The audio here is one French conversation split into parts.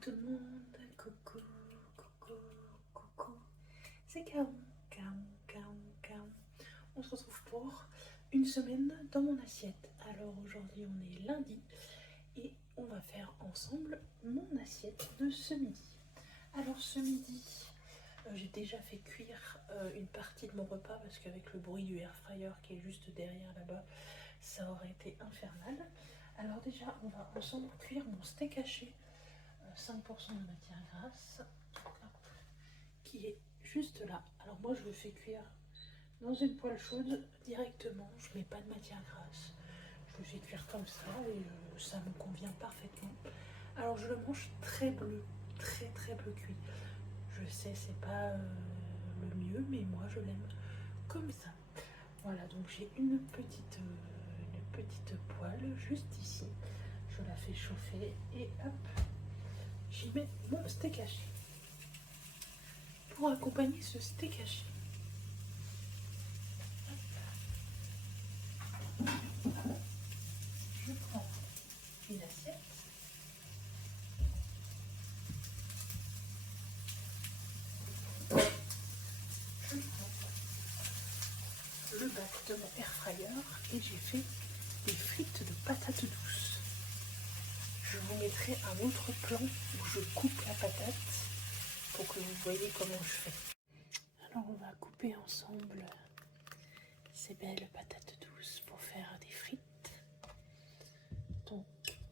tout le monde, coucou, coucou, coucou, c'est Kaon, Kaon, Kaon, Kaon. On se retrouve pour une semaine dans mon assiette. Alors aujourd'hui on est lundi et on va faire ensemble mon assiette de ce midi. Alors ce midi, j'ai déjà fait cuire une partie de mon repas parce qu'avec le bruit du air fryer qui est juste derrière là-bas, ça aurait été infernal. Alors déjà on va ensemble cuire mon steak haché. 5% de matière grasse qui est juste là. Alors moi je le fais cuire dans une poêle chaude directement, je mets pas de matière grasse, je le fais cuire comme ça et ça me convient parfaitement. Alors je le mange très bleu, très bleu cuit. Je sais c'est pas le mieux mais moi je l'aime comme ça. Voilà, donc j'ai une petite poêle juste ici, je la fais chauffer et hop, j'y mets mon steak haché. Pour accompagner ce steak haché, je prends une assiette, je prends le bac de mon air fryer et j'ai fait des frites de patates douces. Je vous mettrai un autre plan où je coupe la patate pour que vous voyez comment je fais. Alors on va couper ensemble ces belles patates douces pour faire des frites. Donc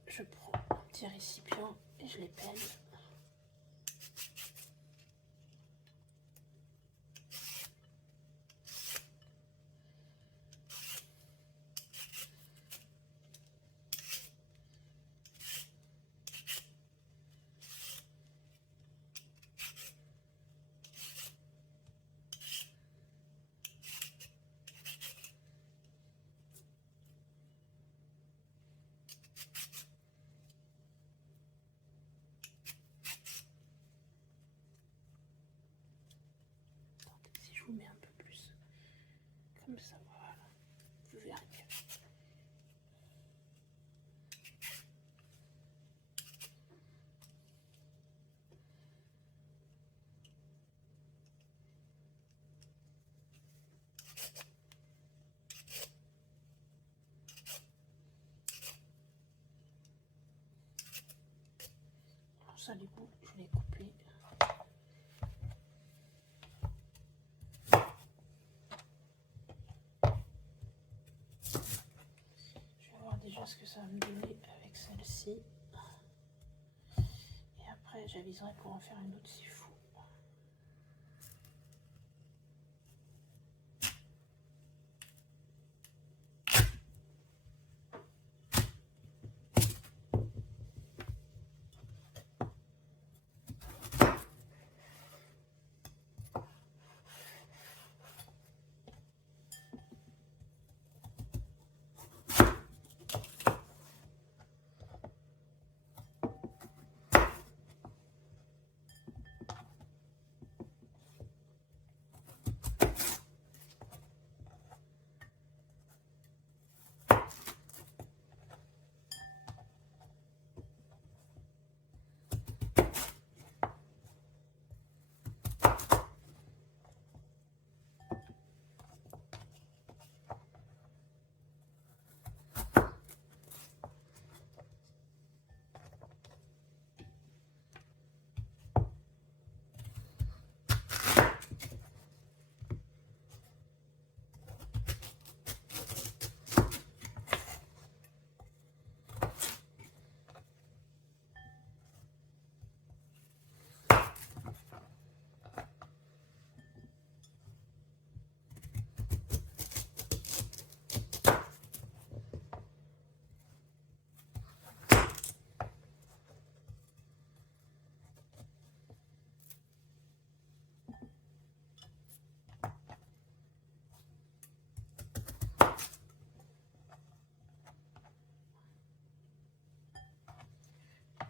je prends un petit récipient et je les pèle. Si je vous mets un peu plus, comme ça, voilà, vous verrez mieux. Ça les bouts, je l'ai coupé. Je vais voir déjà ce que ça va me donner avec celle-ci. Et après, j'aviserai pour en faire une autre s'il faut.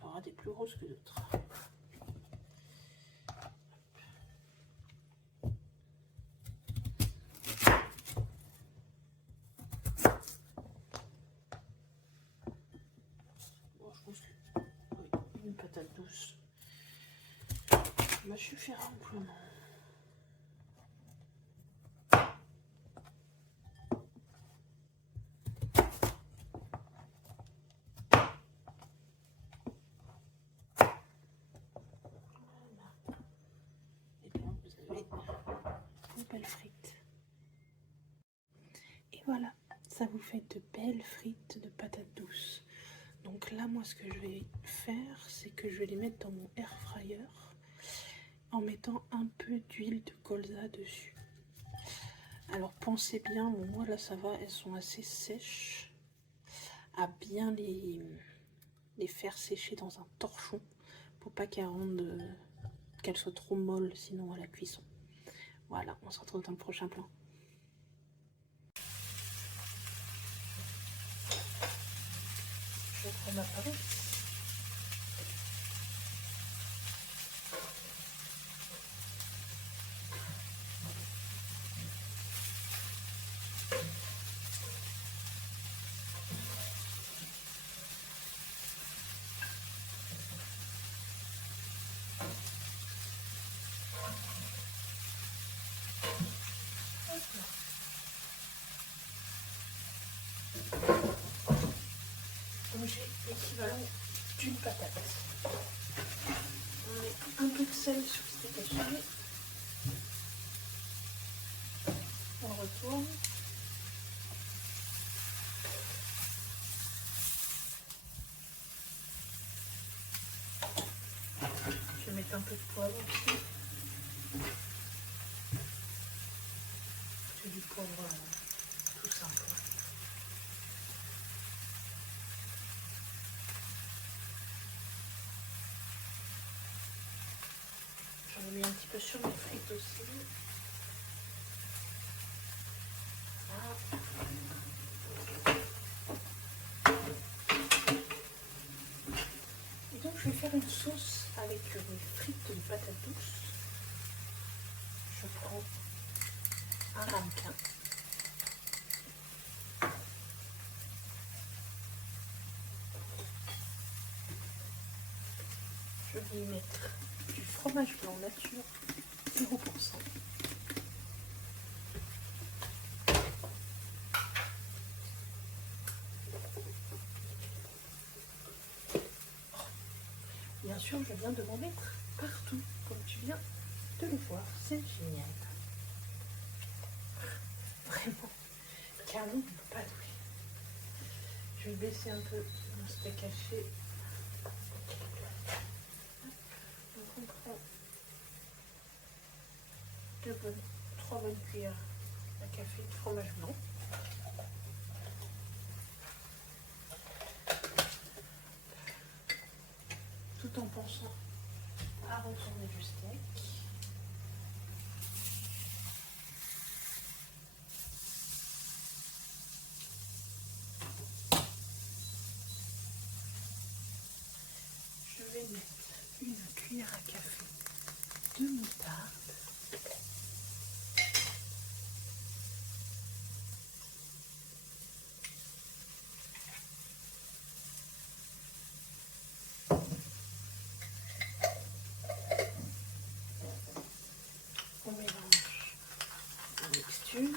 Il y aura des plus grosses que d'autres. Bon, je pense que oui, une patate douce, me suffira amplement. Belles frites. Et voilà, ça vous fait de belles frites de patates douces. Donc là, moi, ce que je vais faire, c'est que je vais les mettre dans mon air fryer en mettant un peu d'huile de colza dessus. Alors pensez bien, bon, moi là ça va, elles sont assez sèches, à bien les faire sécher dans un torchon pour pas qu'elles soient trop molles sinon à la cuisson. Voilà, on se retrouve dans le prochain plan. Je prends ma farine. Donc j'ai l'équivalent d'une patate. On met un peu de sel sur le steak haché. On retourne. Je vais mettre un peu de poivre aussi. C'est du poivre tout simple. J'en ai mis un petit peu sur mes frites aussi. Voilà. Et donc je vais faire une sauce avec mes frites de patates douces. Je prends un ramequin. Je vais y mettre du fromage blanc nature 0%. Bien sûr, je viens de m'en mettre partout, comme tu viens de le voir. C'est génial. Vraiment, canon, pas doué. Je vais baisser un peu mon steak haché. Donc on prend 3 bonnes cuillères à café de fromage blanc. Tout en pensant à retourner le steak. Je vais mettre une cuillère à café de moutarde. On mélange la mixture.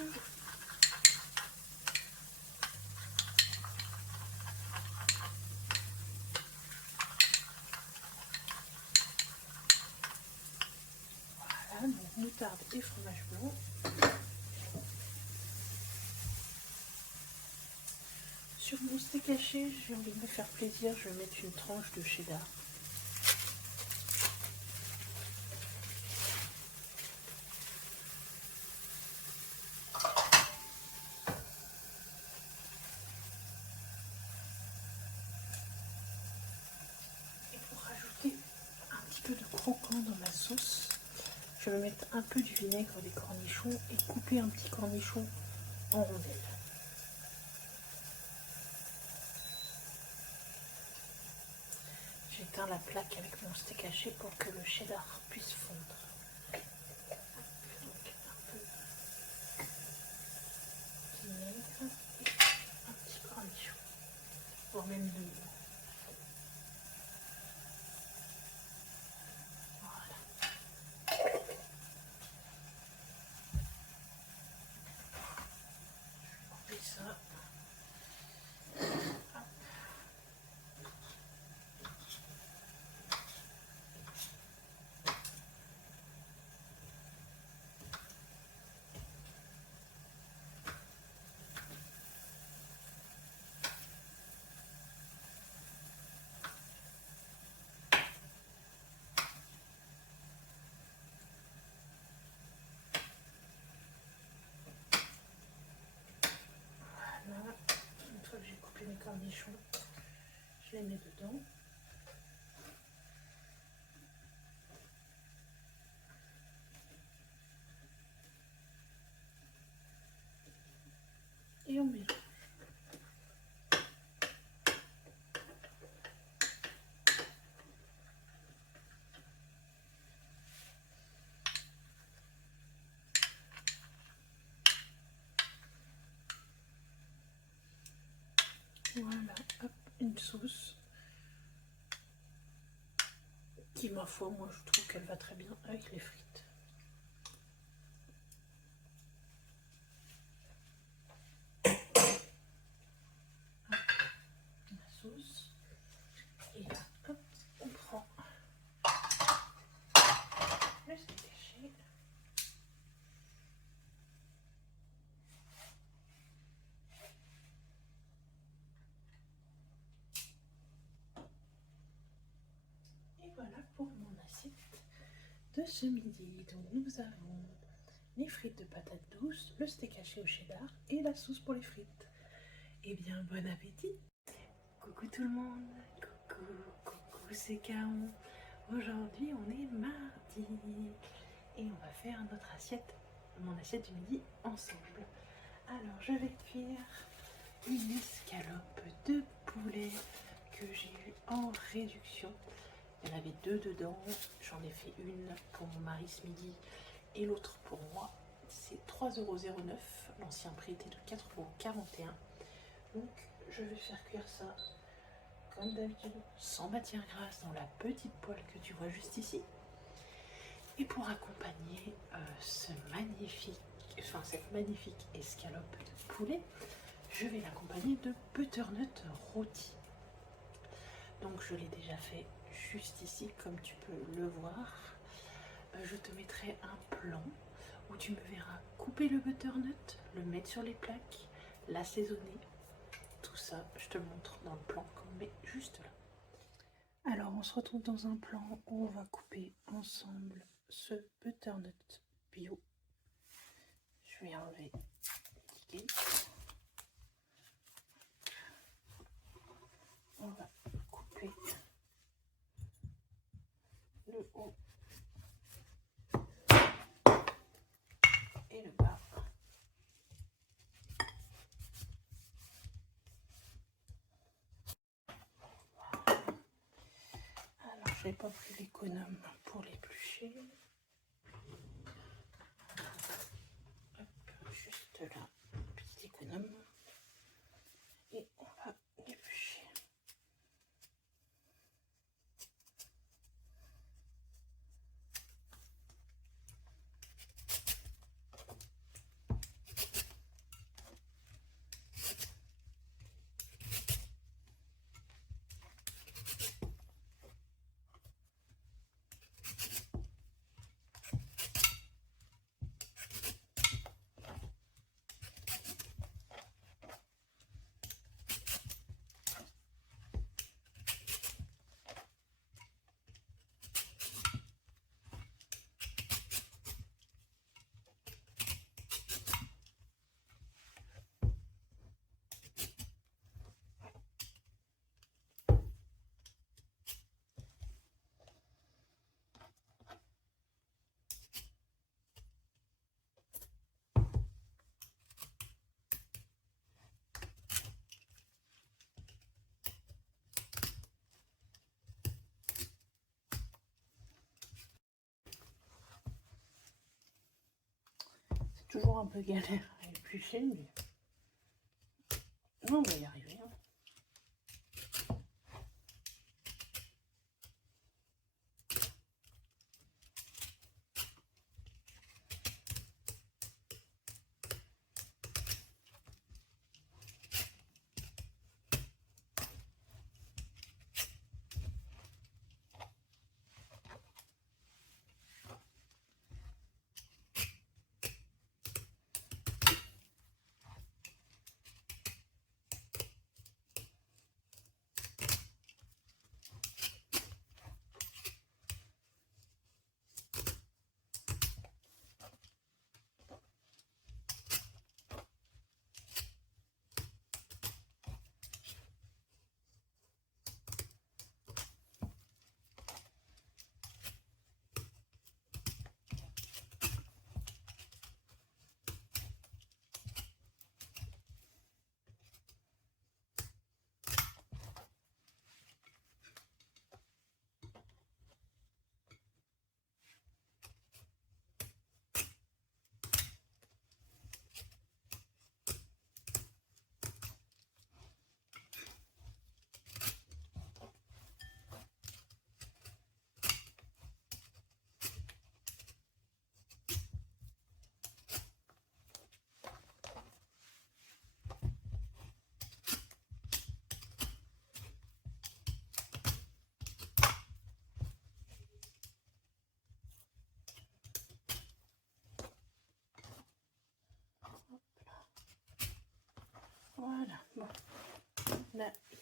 Voilà, donc moutarde et fromage blanc. Sur mon steak haché, j'ai envie de me faire plaisir, je vais mettre une tranche de cheddar. Et pour rajouter un petit peu de croquant dans ma sauce, je vais mettre un peu du vinaigre des cornichons et couper un petit cornichon en rondelles. J'éteins la plaque avec mon steak haché pour que le cheddar puisse fondre. Donc un peu de vinaigre et un petit cornichon, voire même deux. Voilà. les mets dedans. Et on mélange. Voilà, hop, une sauce qui, ma foi, moi je trouve qu'elle va très bien avec les frites. Hop, la sauce. Et là, hop, on prend le steak haché. Et voilà pour mon assiette de ce midi. Donc nous avons les frites de patates douces, le steak haché au cheddar et la sauce pour les frites. Eh bien, bon appétit! Coucou tout le monde! Coucou, c'est Caon. Aujourd'hui, on est mardi et on va faire notre assiette, mon assiette du midi ensemble. Alors, je vais cuire une escalope de poulet que j'ai eu en réduction. Il y en avait deux dedans, j'en ai fait une pour mon mari ce midi et l'autre pour moi. C'est 3,09 €, l'ancien prix était de 4,41 €. Donc je vais faire cuire ça comme d'habitude, sans matière grasse, dans la petite poêle que tu vois juste ici. Et pour accompagner cette magnifique escalope de poulet, je vais l'accompagner de butternut rôti. Donc je l'ai déjà fait juste ici, comme tu peux le voir. Je te mettrai un plan où tu me verras couper le butternut, le mettre sur les plaques, l'assaisonner. Tout ça, je te le montre dans le plan qu'on met juste là. Alors on se retrouve dans un plan où on va couper ensemble ce butternut bio. Je vais enlever l'étiquette. On va couper le haut et le bas. Alors j'ai pas pris l'économe pour l'éplucher. Hop, juste là, petit économe. Et on va l'éplucher. Toujours un peu galère à éplucher, mais on va y arriver. Hein.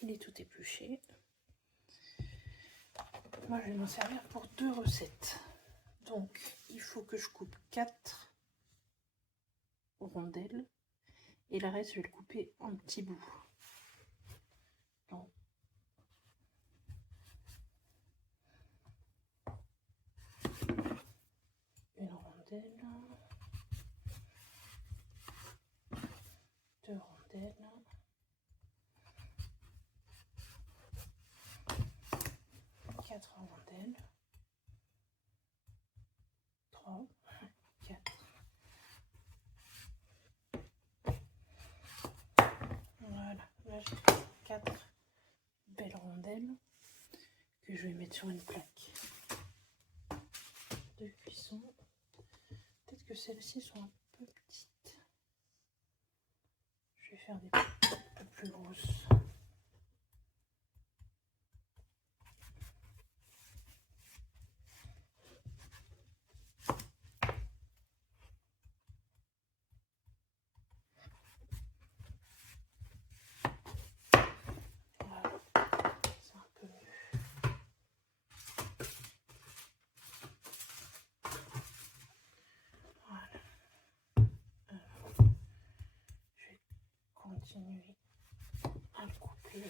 il est tout épluché. Moi, je vais m'en servir pour 2 recettes. Donc, il faut que je coupe 4 rondelles. Et le reste, je vais le couper en petits bouts. Donc, une rondelle. 2 rondelles. 4 rondelles. 3, 4. Voilà, là j'ai 4 belles rondelles que je vais mettre sur une plaque de cuisson. Peut-être que celles-ci sont un peu petites. Je vais faire des un peu plus grosses. Continuer à le couper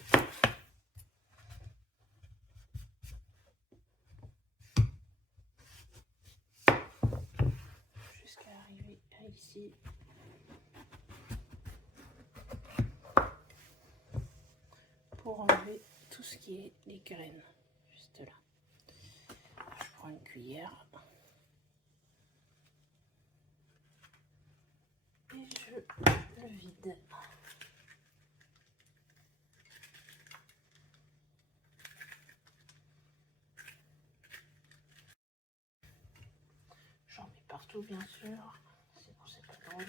jusqu'à arriver à ici. Pour enlever tout ce qui est les graines, juste là. Je prends une cuillère et je le vide. J'en mets partout bien sûr, sinon c'est pas drôle.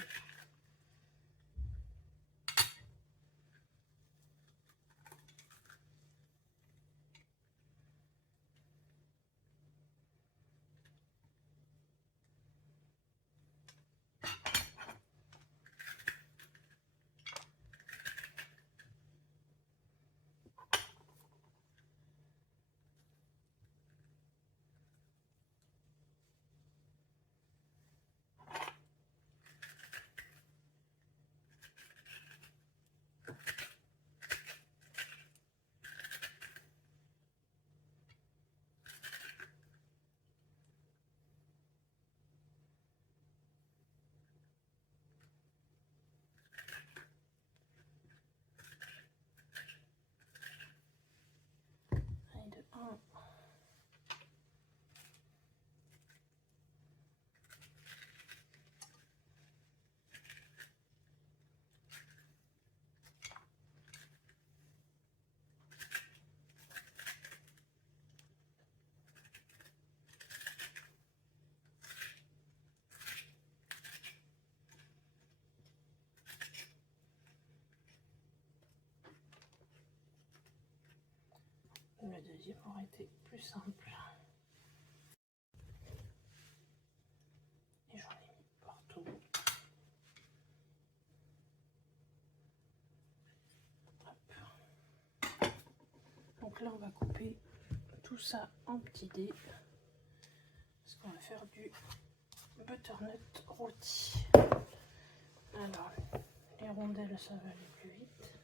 Et de 1. Le deuxième aurait été plus simple. Et j'en ai mis partout. Hop. Donc là, on va couper tout ça en petits dés. Parce qu'on va faire du butternut rôti. Alors, les rondelles, ça va aller plus vite.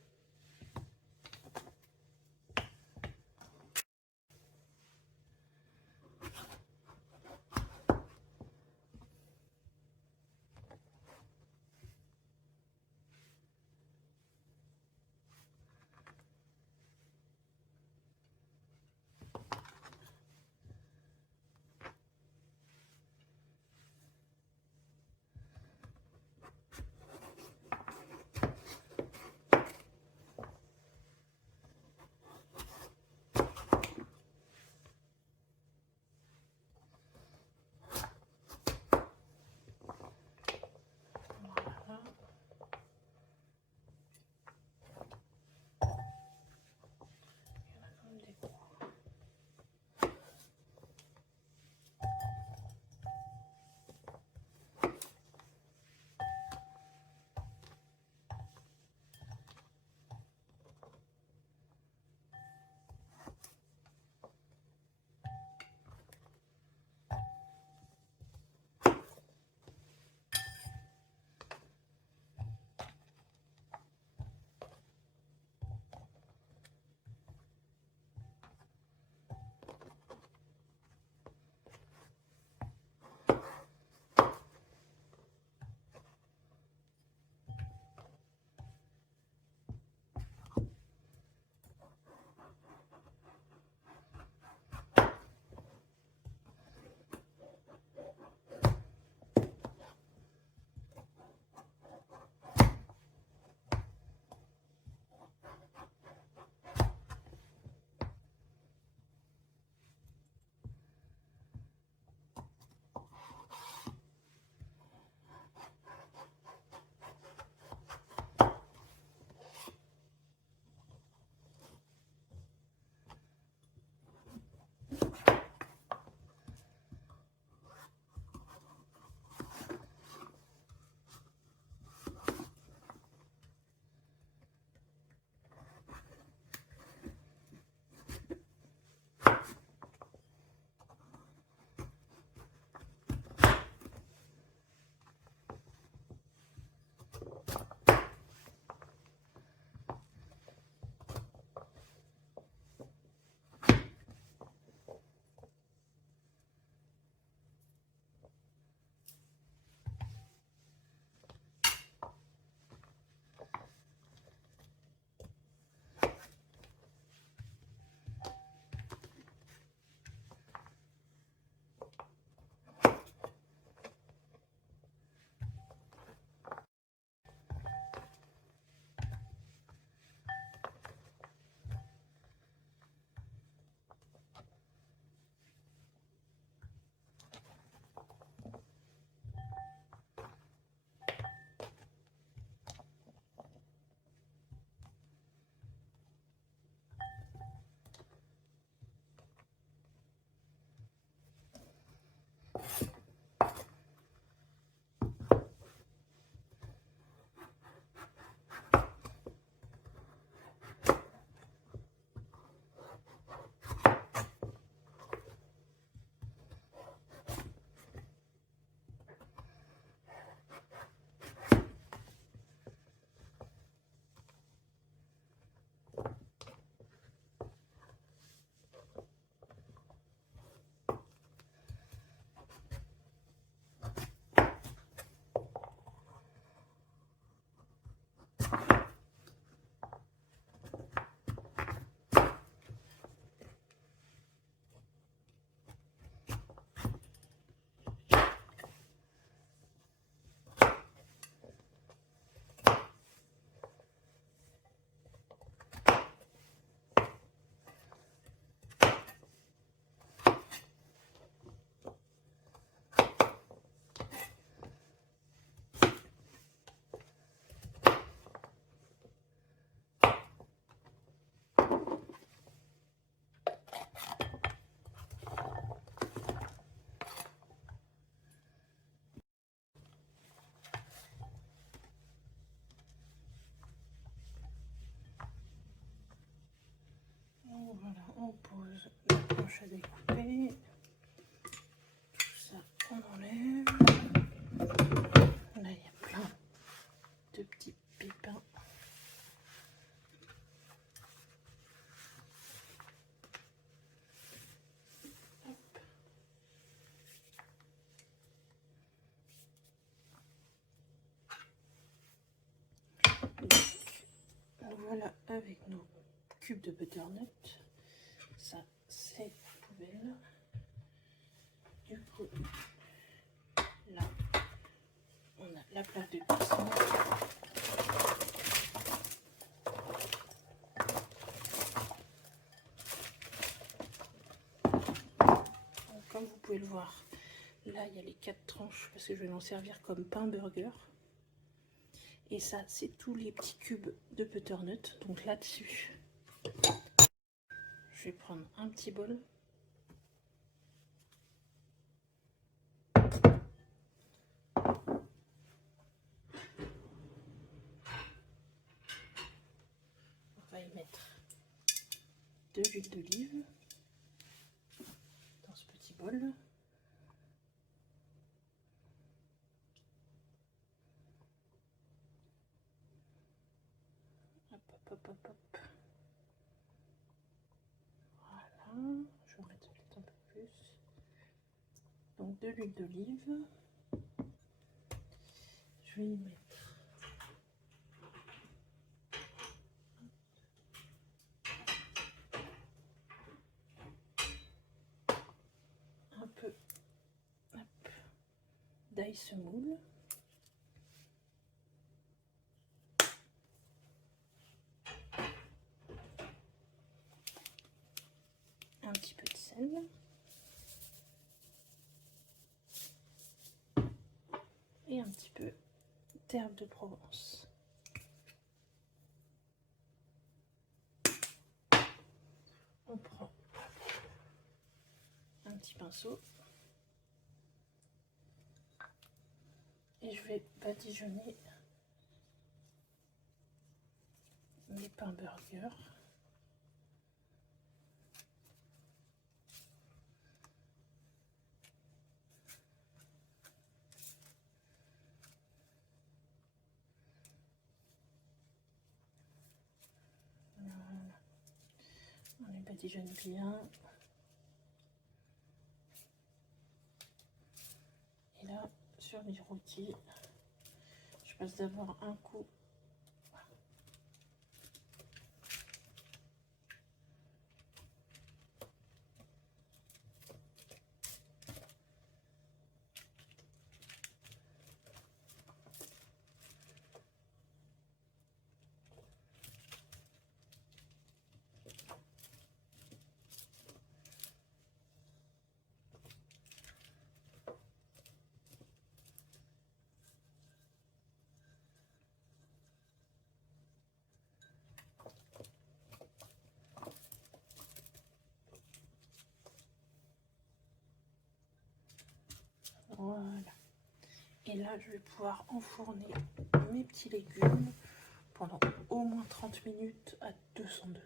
pose la planche à découper. Tout ça, on enlève. Là, il y a plein de petits pépins. Donc, voilà avec nos cubes de butternut. Ça, c'est la poubelle. Du coup, là, on a la place de cuisson. Donc, comme vous pouvez le voir, là, il y a les 4 tranches parce que je vais m'en servir comme pain burger. Et ça, c'est tous les petits cubes de butternut. Donc là-dessus, je vais prendre un petit bol. On va y mettre de l'huile d'olive dans ce petit bol. Hop, hop, hop, hop, hop. Voilà, je vais en mettre peut-être un peu plus. Donc de l'huile d'olive. Je vais y mettre un peu d'ail semoule. Un petit peu de sel. Et un petit peu d'herbe de Provence. On prend un petit pinceau et je vais badigeonner mes pains burgers. Voilà. On les badigeonne bien. Et là, sur les rôtis, je passe d'abord un coup voilà. Et là, je vais pouvoir enfourner mes petits légumes pendant au moins 30 minutes à 200 degrés.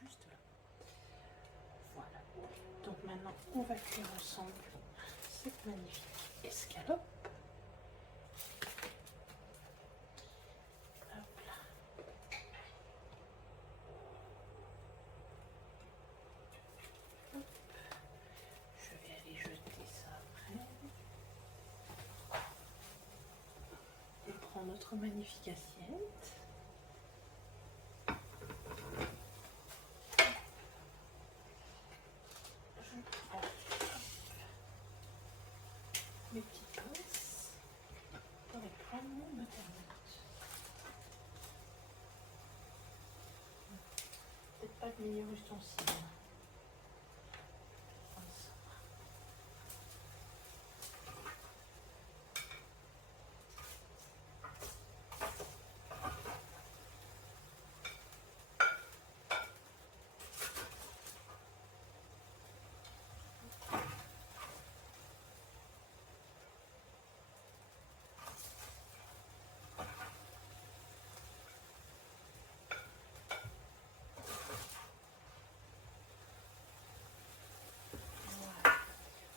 Juste là. Voilà. Donc maintenant, on va cuire ensemble cette magnifique escalope. Hop là. Hop. Je vais aller jeter ça après. On prend notre magnifique assiette. Je prends mes petites pinces pour les prendre mon butternut. meilleur ustensile.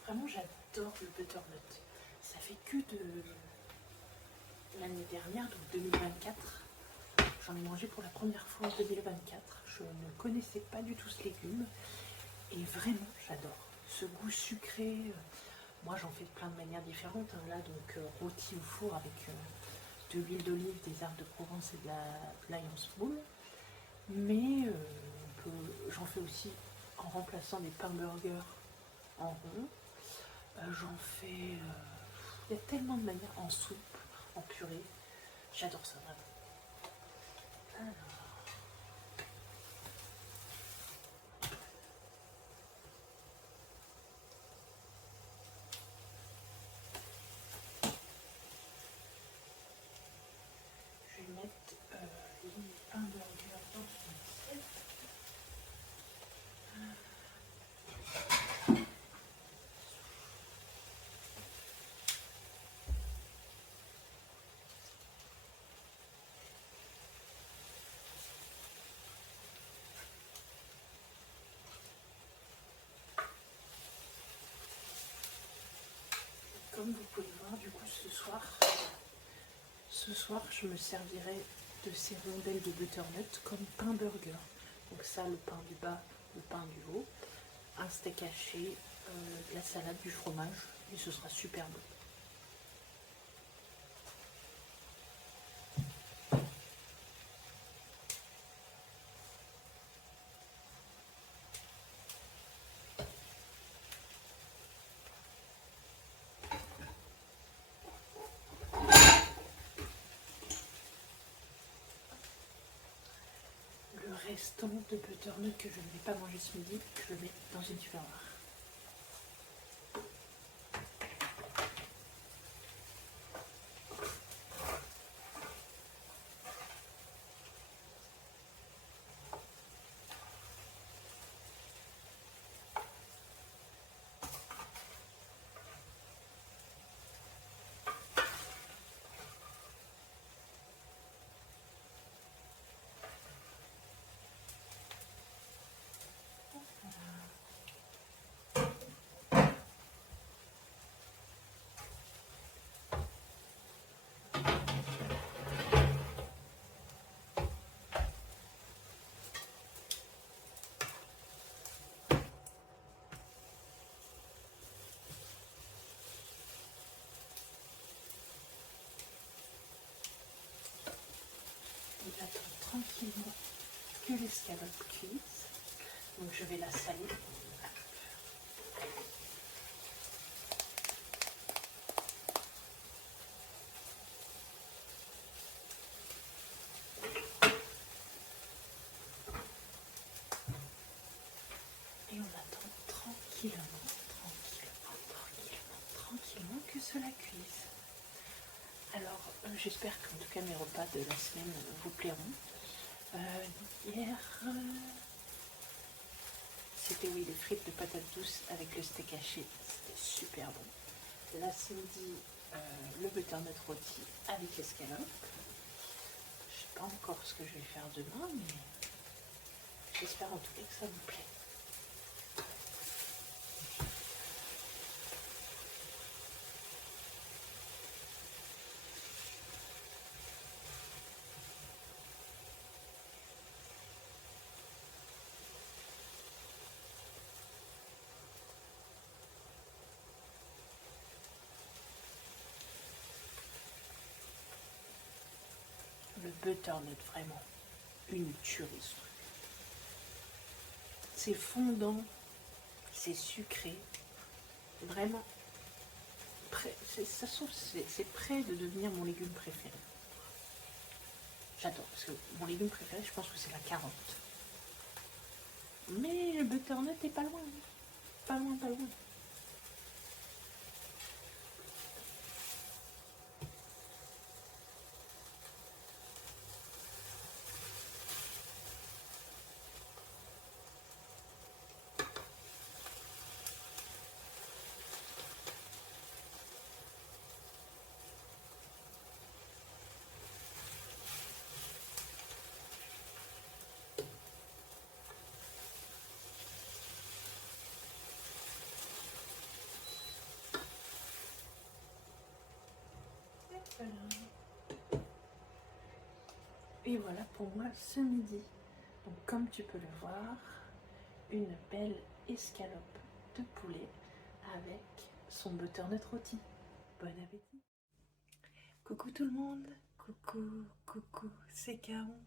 Vraiment, j'adore le butternut. Ça fait que de l'année dernière, donc 2024. J'en ai mangé pour la première fois en 2024. Je ne connaissais pas du tout ce légume. Et vraiment, j'adore. Ce goût sucré. Moi, j'en fais de plein de manières différentes. Hein. Là, donc, rôti au four avec de l'huile d'olive, des herbes de Provence et de l'ail boule. Mais j'en fais aussi en remplaçant des pains burgers en rond. J'en fais... il y a tellement de manières, en soupe, en purée. J'adore ça, vraiment. Alors... je vais mettre les pains burgers dans une assiette. Comme vous pouvez voir, du coup, ce soir, je me servirai de ces rondelles de butternut comme pain burger. Donc ça, le pain du bas, le pain du haut, un steak haché, de la salade, du fromage, et ce sera super bon. Le restant de butternut que je ne vais pas manger ce midi, je le mets dans une tupperware. J'attends tranquillement que l'escalope cuise. Donc je vais la saler. Et on attend tranquillement que cela cuise. Alors j'espère qu'en tout cas mes repas de la semaine vous plairont. Hier, c'était oui, les frites de patates douces avec le steak haché, c'était super bon. Là, samedi, le butternut rôti avec l'escalope. Je ne sais pas encore ce que je vais faire demain, mais j'espère en tout cas que ça vous plaît. Le butternut, vraiment une tuerie ce truc. C'est fondant, c'est sucré, vraiment. C'est prêt de devenir mon légume préféré. J'adore, parce que mon légume préféré, je pense que c'est la carotte. Mais le butternut est pas loin. Pas loin, pas loin. Et voilà pour moi ce midi. Donc comme tu peux le voir, une belle escalope de poulet avec son butternut rôti. Bon appétit. Coucou tout le monde, coucou, c'est Kaon.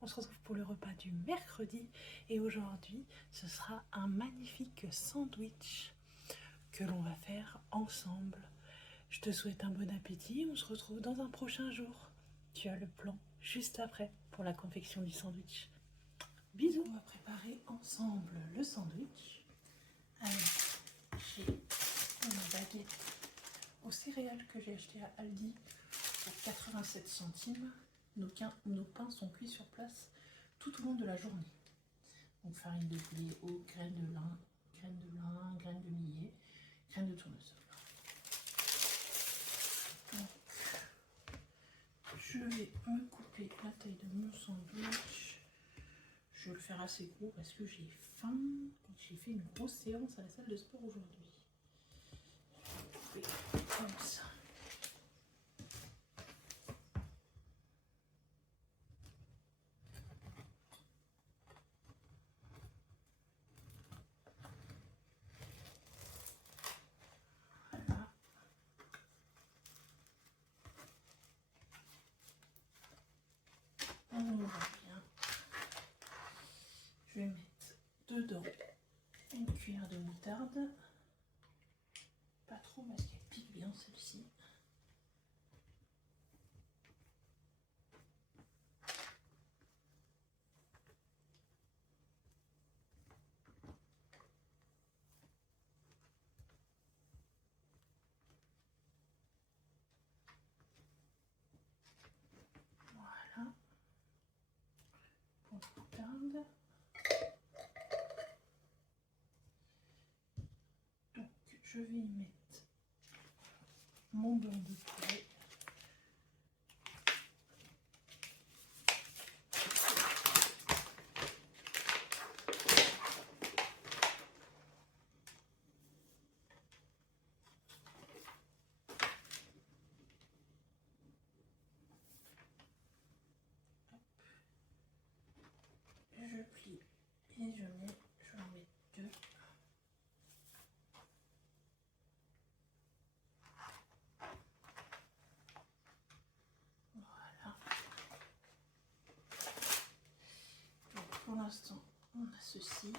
On se retrouve pour le repas du mercredi et aujourd'hui ce sera un magnifique sandwich que l'on va faire ensemble. Je te souhaite un bon appétit, on se retrouve dans un prochain jour. Tu as le plan juste après pour la confection du sandwich. Bisous. On va préparer ensemble le sandwich. Alors, j'ai une baguette aux céréales que j'ai acheté à Aldi pour 87 centimes. Nos pains sont cuits sur place tout au long de la journée. Donc farine de blé, eau, graines de lin, graines de millet, graines de tournesol. Donc, je vais me couper la taille de mon sandwich. Je vais le faire assez gros parce que j'ai faim. J'ai fait une grosse séance à la salle de sport aujourd'hui. Je vais couper comme ça. Voilà. On ouvre bien. Je vais mettre dedans une cuillère de moutarde. Pas trop parce qu'elle pique bien celle-ci. Voilà. Pour la moutarde. Donc je vais y mettre mon beurre de poulet. Je plie et je en mets deux. Voilà. Donc pour l'instant, on a ceci.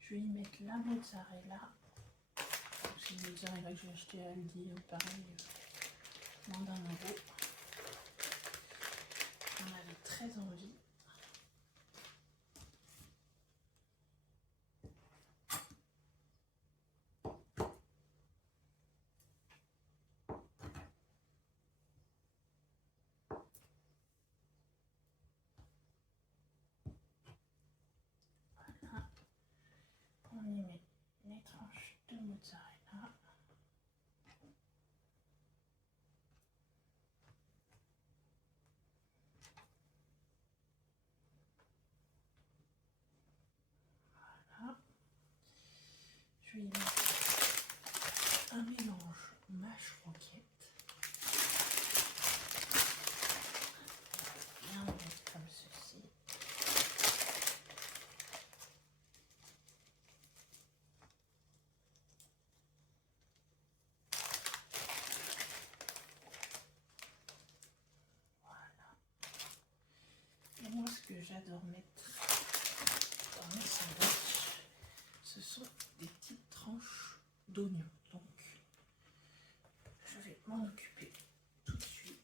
Je vais y mettre la mozzarella. C'est une mozzarella que j'ai acheté à Aldi, pareil, moins d'1 €. On avait très envie. Voilà. On y met les tranches de mozzarella. Voilà. Je vais y mettre un mélange mâche roquette. Bien mettre comme ceci. Voilà. Et moi, ce que j'adore mettre dans mes sandwichs, ce sont des petites tranches d'oignons. Donc, je vais m'en occuper tout de suite.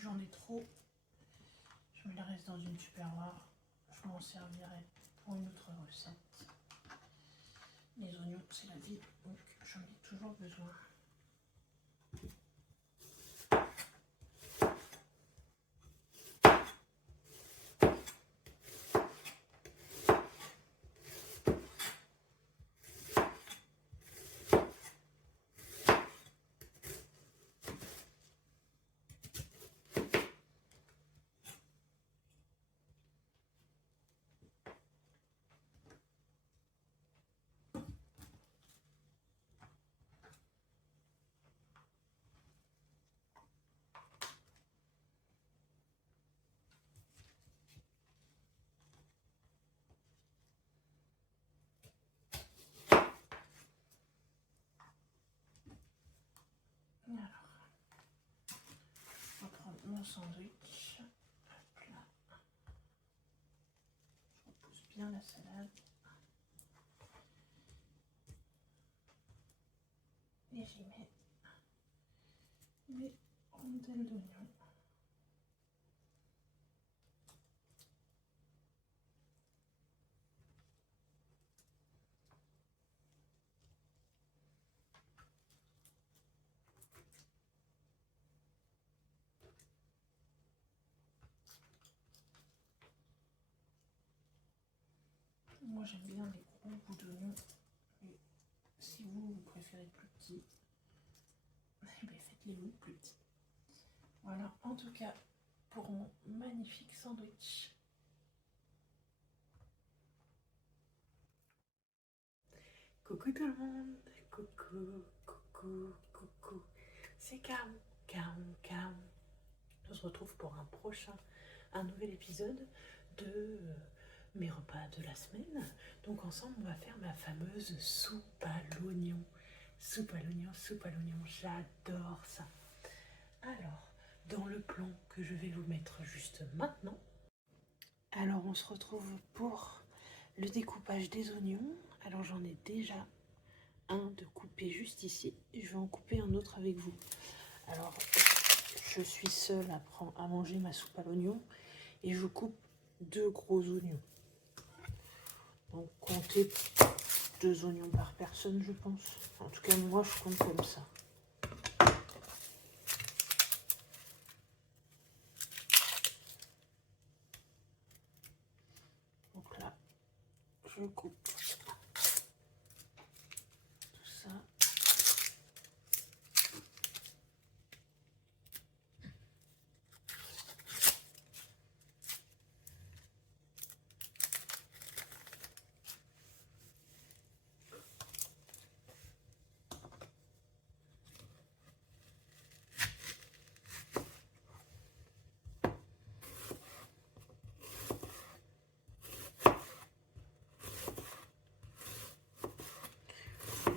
que j'en ai trop, je me les reste dans une tupperware. Je m'en servirai pour une autre recette. Les oignons, c'est la vie, donc j'en ai toujours besoin. Alors, je vais prendre mon sandwich. Hop là. Je repousse bien la salade. Et j'y mets mes rondelles d'oignon. Moi j'aime bien les gros bouts d'oignon. Si vous préférez plus petit, faites-les plus petits. Voilà, en tout cas, pour mon magnifique sandwich. Coucou tout le monde, coucou, coucou, coucou. C'est Cam. On se retrouve pour un nouvel épisode de mes repas de la semaine. Donc ensemble, on va faire ma fameuse soupe à l'oignon. Soupe à l'oignon, j'adore ça. Alors, dans le plan que je vais vous mettre juste maintenant, alors on se retrouve pour le découpage des oignons. Alors j'en ai déjà un de coupé juste ici, et je vais en couper un autre avec vous. Alors, je suis seule à manger ma soupe à l'oignon, et je coupe 2 gros oignons. Donc comptez 2 oignons par personne, je pense. En tout cas, moi, je compte comme ça. Donc là, je coupe tout ça.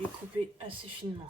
Les couper assez finement.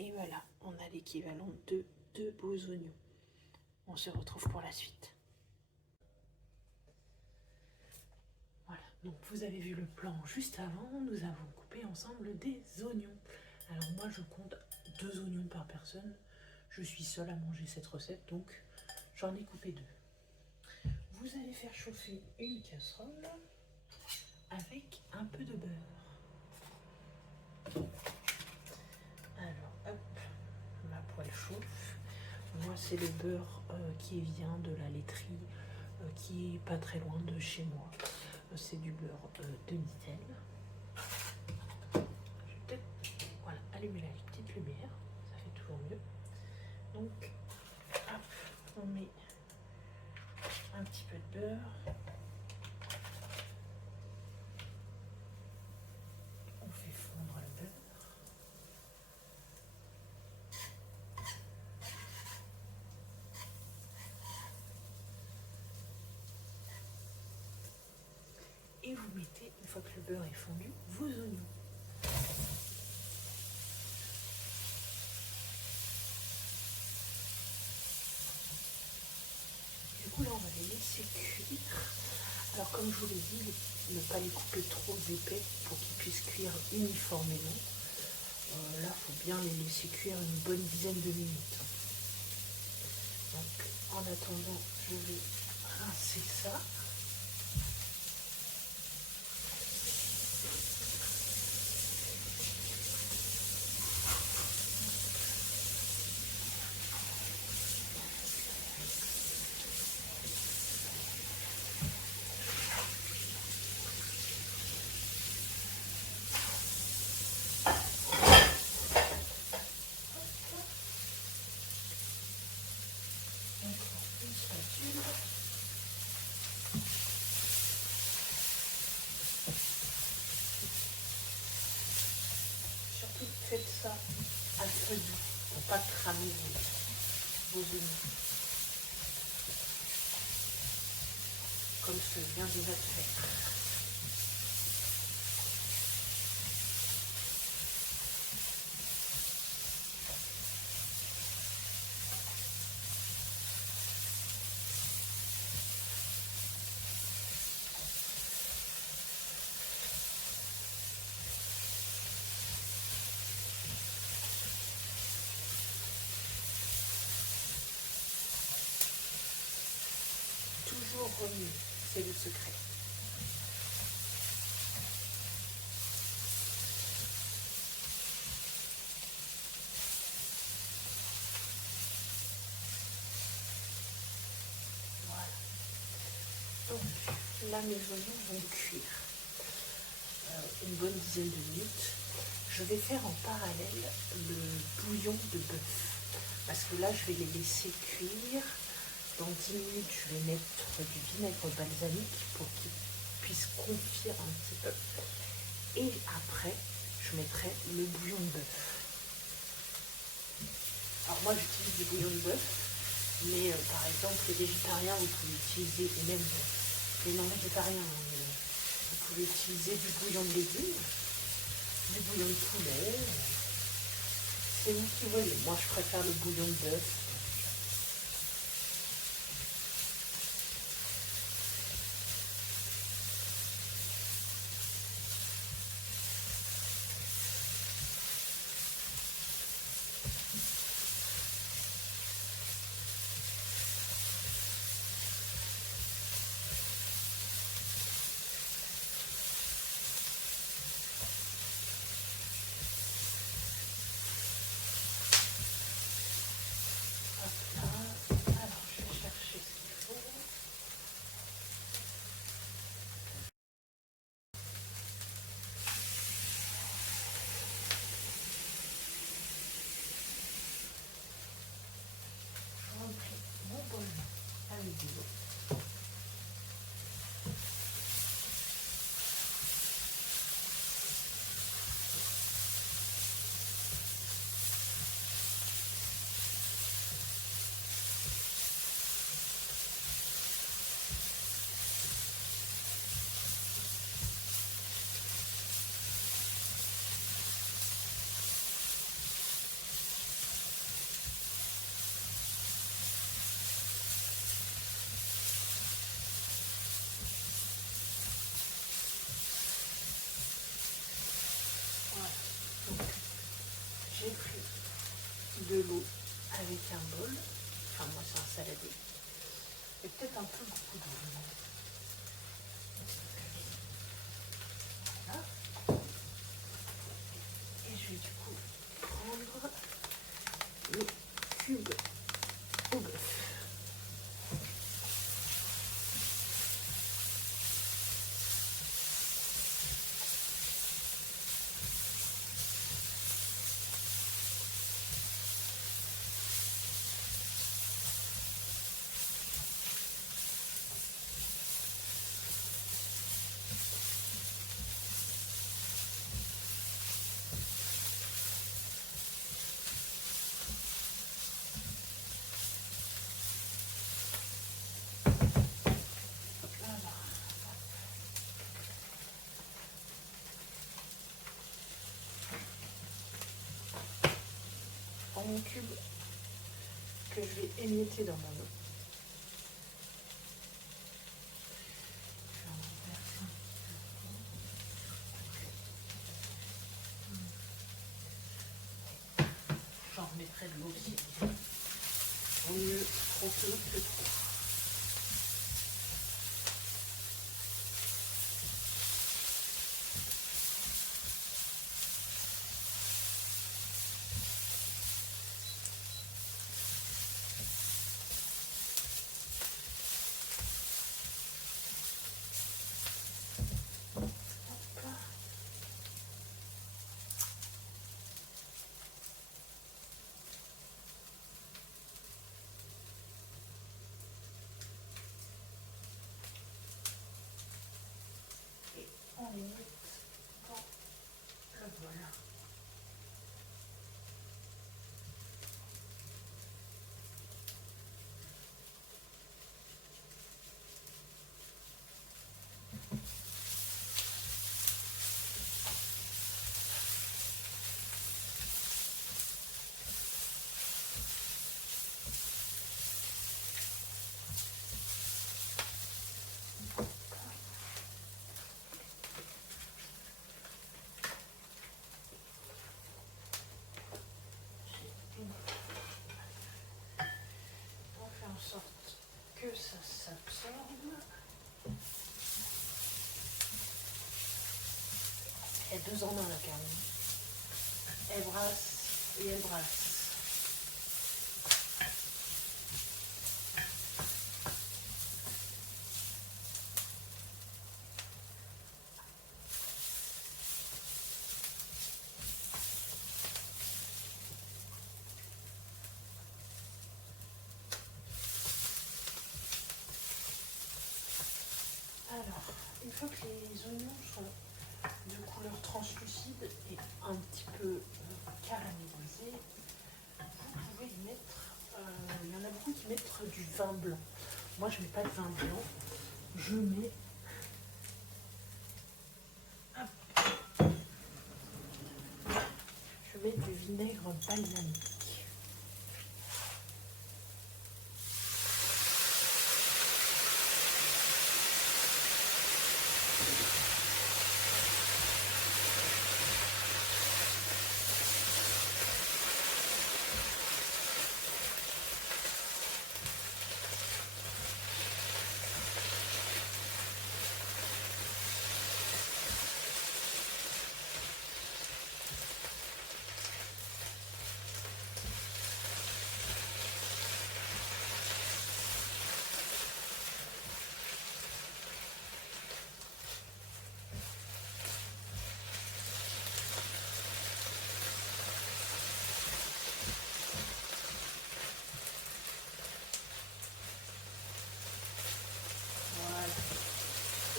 Et voilà, on a l'équivalent de 2 beaux oignons. On se retrouve pour la suite. Voilà, donc vous avez vu le plan juste avant, nous avons coupé ensemble des oignons. Alors moi je compte 2 oignons par personne. Je suis seule à manger cette recette, donc j'en ai coupé 2. Vous allez faire chauffer une casserole avec un peu de beurre. Alors hop, ma poêle chauffe. c'est le beurre qui vient de la laiterie qui est pas très loin de chez moi. C'est du beurre de Mizelle. Je vais peut-être allumer la petite lumière, ça fait toujours mieux. Donc, hop, on met un petit peu de beurre. On fait fondre le beurre. Et vous mettez, une fois que le beurre est fondu, vos oignons. Du coup là on va les laisser cuire. Alors comme je vous l'ai dit, ne pas les couper trop épais pour qu'ils puissent cuire uniformément. Là il faut bien les laisser cuire une bonne dizaine de minutes. Donc en attendant, je vais rincer ça. Surtout faites ça à feu doux pour pas cramer vos oignons. Comme je viens déjà de faire. Toujours remuer, c'est le secret. Voilà. Donc là mes oignons vont cuire une bonne dizaine de minutes. Je vais faire en parallèle le bouillon de bœuf. Parce que là je vais les laisser cuire. Dans 10 minutes, je vais mettre du vinaigre balsamique pour qu'il puisse confire un petit peu. Et après, je mettrai le bouillon de bœuf. Alors moi, j'utilise du bouillon de bœuf, mais par exemple, les végétariens, vous pouvez utiliser, et même les non-végétariens, vous pouvez utiliser du bouillon de légumes, du bouillon de poulet. C'est vous qui voyez. Moi, je préfère le bouillon de bœuf. J'ai pris de l'eau avec un bol, enfin moi c'est un saladier, et peut-être un peu beaucoup d'eau. Voilà. Et je vais du coup prendre le cube au beurre. mon cube que je vais émietter dans mon eau. J'en remettrai de l'eau aussi. Vaut mieux trop peu que trop. On les met dans le bol. On fait en sorte que ça s'absorbe. Il y a 2 ans dans la carne. Elle brasse et elle brasse. Alors, une fois que les oignons sont de couleur translucide et un petit peu caramélisés, vous pouvez y mettre, il y en a beaucoup qui mettent du vin blanc. Moi, je ne mets pas de vin blanc, je mets du vinaigre balsamique.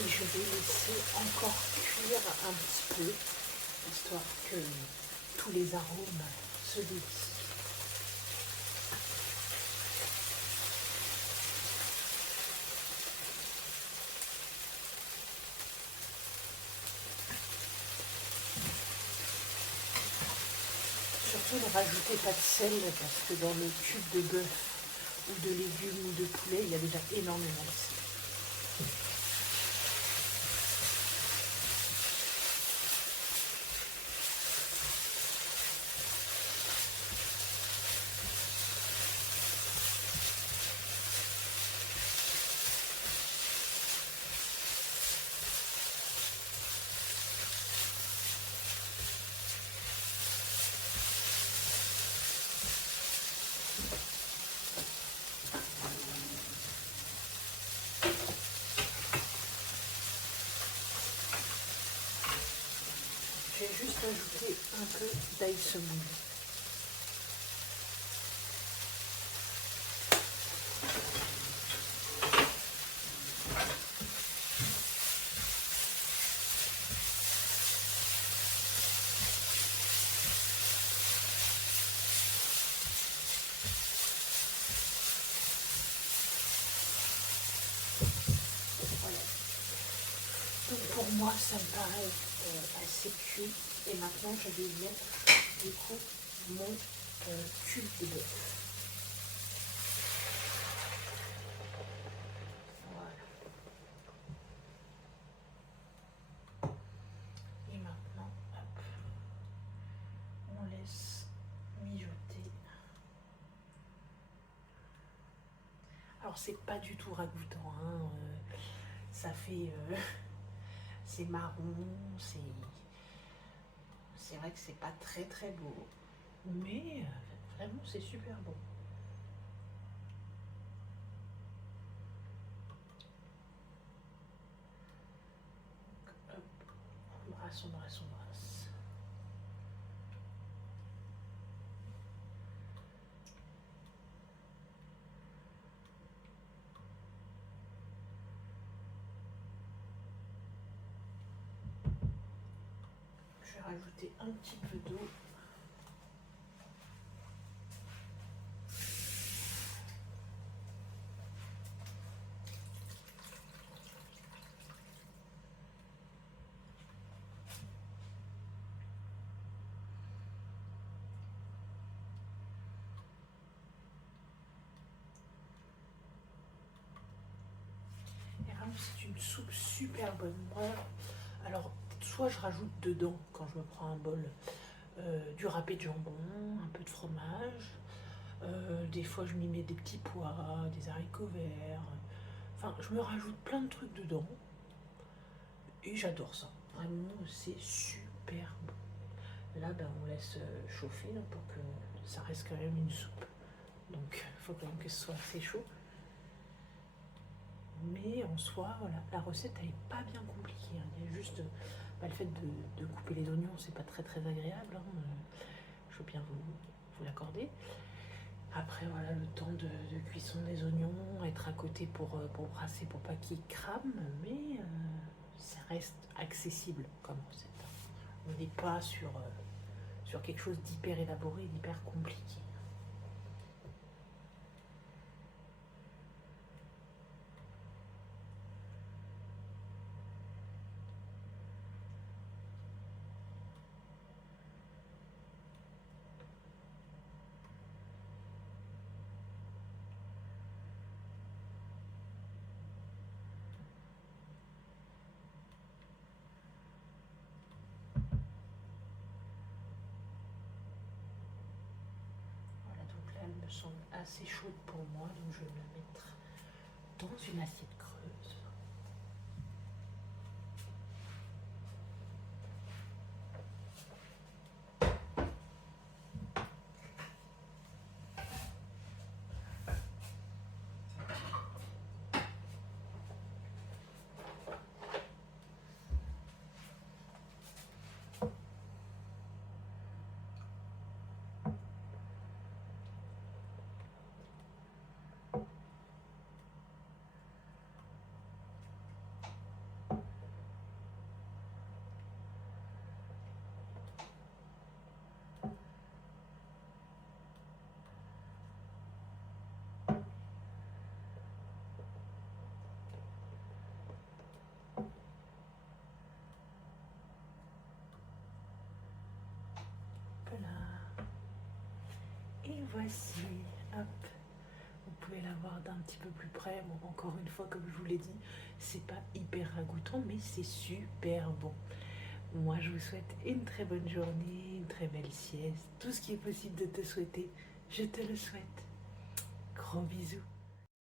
Et je vais laisser encore cuire un petit peu, histoire que tous les arômes se délient. Surtout ne rajoutez pas de sel parce que dans le cube de bœuf ou de légumes ou de poulet, il y a déjà énormément de sel. Je vais juste ajouter un peu d'ail semoule. Voilà. Donc pour moi, ça me paraît assez cuit. Et maintenant, je vais y mettre du coup mon cube de bœuf. Voilà. Et maintenant, hop, on laisse mijoter. Alors c'est pas du tout ragoûtant, hein, ça fait... c'est marron, c'est vrai que c'est pas très très beau, mais vraiment c'est super bon. Donc, hop, on brasse, on brasse, on brasse. Je vais rajouter un petit peu d'eau. Et vraiment c'est une soupe super bonne. Moi, alors soit je rajoute dedans quand je me prends un bol du râpé de jambon, un peu de fromage. Des fois je m'y mets des petits pois, des haricots verts. Enfin, je me rajoute plein de trucs dedans. Et j'adore ça. Vraiment, c'est super bon. Là, ben, on laisse chauffer là, pour que ça reste quand même une soupe. Donc, il faut quand même que ce soit assez chaud. Mais en soi, voilà, la recette, elle n'est pas bien compliquée. Hein. Il y a juste le fait de couper les oignons, c'est pas très très agréable. Hein. Je veux bien vous l'accorder. Après, voilà, le temps de cuisson des oignons, être à côté pour brasser pour pas qu'ils crament, mais ça reste accessible comme recette. On n'est pas sur quelque chose d'hyper élaboré, d'hyper compliqué. Voilà, donc là, elle me semble assez chaude pour moi, donc je vais me la mettre dans une assiette creuse. Voilà. Et voici, hop. Vous pouvez la voir d'un petit peu plus près. Bon, encore une fois, comme je vous l'ai dit, c'est pas hyper ragoûtant, mais c'est super bon. Moi, je vous souhaite une très bonne journée, une très belle sieste. Tout ce qui est possible de te souhaiter, je te le souhaite. Gros bisous.